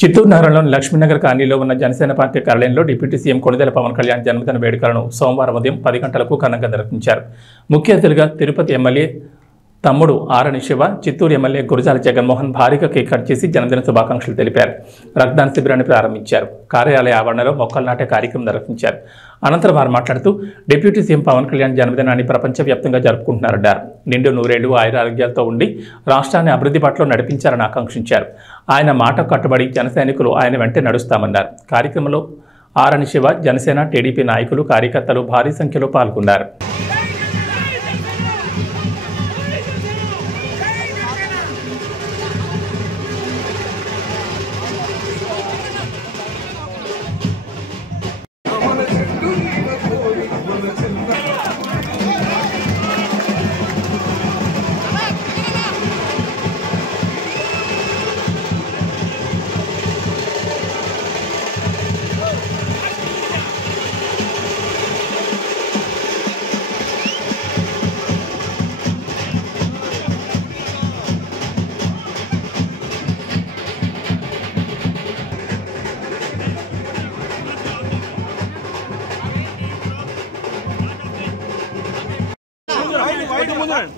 చిత్తూరు నగరంలోని లక్ష్మీనగర్ కాలనీలో ఉన్న జనసేన పార్టీ కార్యాలయంలో డిప్యూటీ సీఎం కొణిదెల పవన్ కళ్యాణ్ జన్మదిన వేడుకలను సోమవారం ఉదయం 10 గంటలకు ఘనంగా నిర్వహించారు. ముఖ్య అతిథిగా తిరుపతి ఎమ్మెల్యే తమ్ముడు ఆరణి శివ, చిత్తూరు ఎమ్మెల్యే గురజాల జగన్మోహన్ భారీగా కేక్ కట్ చేసి జన్మదిన శుభాకాంక్షలు తెలిపారు. రక్తదాన శిబిరాన్ని ప్రారంభించారు. కార్యాలయ ఆవరణలో మొక్కలు నాటే కార్యక్రమం నిర్వహించారు. అనంతరం వారు మాట్లాడుతూ డిప్యూటీ సీఎం పవన్ కళ్యాణ్ జన్మదినాన్ని ప్రపంచవ్యాప్తంగా జరుపుకుంటున్నారన్నారు. నిండు నూరేళ్లు ఆయురారోగ్యాలతో ఉండి రాష్ట్రాన్ని అభివృద్ధి బాటలో నడిపించారని ఆకాంక్షించారు. ఆయన మాట కట్టుబడి జన సైనికులు ఆయన వెంటే నడుస్తామన్నారు. కార్యక్రమంలో ఆరణి శివ, జనసేన, టీడీపీ నాయకులు, కార్యకర్తలు భారీ సంఖ్యలో పాల్గొన్నారు.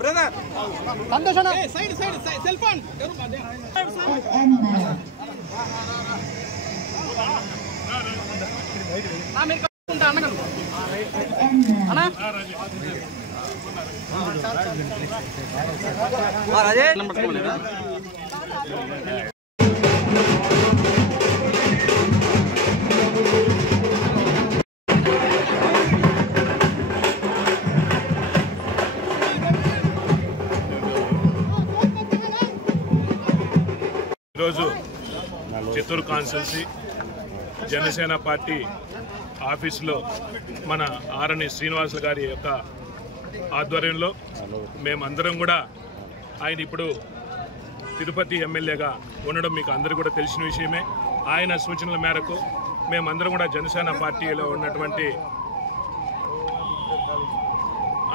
Brother, Sandeshana, side, cell phone. ఈరోజు చిత్తూరు కాన్స్టిట్యున్సీ జనసేన పార్టీ ఆఫీసులో మన ఆరణి శ్రీనివాసులు గారి యొక్క ఆధ్వర్యంలో మేమందరం కూడా ఆయన ఇప్పుడు తిరుపతి ఎమ్మెల్యేగా ఉండడం మీకు అందరూ కూడా తెలిసిన విషయమే. ఆయన సూచనల మేరకు మేమందరం కూడా జనసేన పార్టీలో ఉన్నటువంటి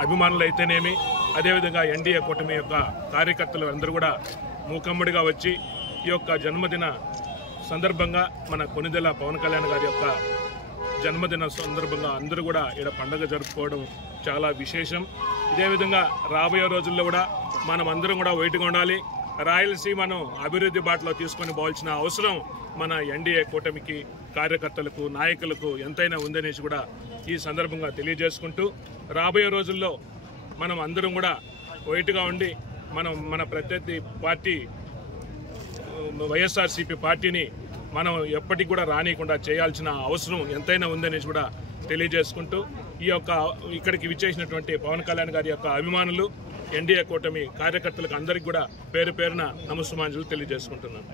అభిమానులు అయితేనేమి, అదేవిధంగా ఎన్డీఏ కూటమి యొక్క కార్యకర్తలు అందరూ కూడా మూకమ్మడిగా వచ్చి ఈ యొక్క జన్మదిన సందర్భంగా మన కొణిదెల పవన్ కళ్యాణ్ గారి యొక్క జన్మదిన సందర్భంగా అందరూ కూడా ఇక్కడ పండుగ జరుపుకోవడం చాలా విశేషం. ఇదే విధంగా రాబోయే రోజుల్లో కూడా మనం అందరం కూడా వైట్గా ఉండాలి. రాయలసీమను అభివృద్ధి బాటలో తీసుకొని పోవాల్సిన అవసరం మన ఎన్డీఏ కూటమికి, కార్యకర్తలకు, నాయకులకు ఎంతైనా ఉందనేసి కూడా ఈ సందర్భంగా తెలియజేసుకుంటూ రాబోయే రోజుల్లో మనం అందరం కూడా వైట్గా ఉండి మన ప్రత్యర్థి పార్టీ వైఎస్ఆర్సీపీ పార్టీని మనం ఎప్పటికి కూడా రానియకుండా చేయాల్సిన అవసరం ఎంతైనా ఉందనేసి కూడా తెలియజేసుకుంటూ ఇక్కడికి విచ్చేసినటువంటి పవన్ కళ్యాణ్ గారి యొక్క అభిమానులు, ఎన్డీఏ కూటమి కార్యకర్తలకు అందరికీ కూడా పేరు పేరున నమస్సుమాంజలు తెలియజేసుకుంటున్నాను.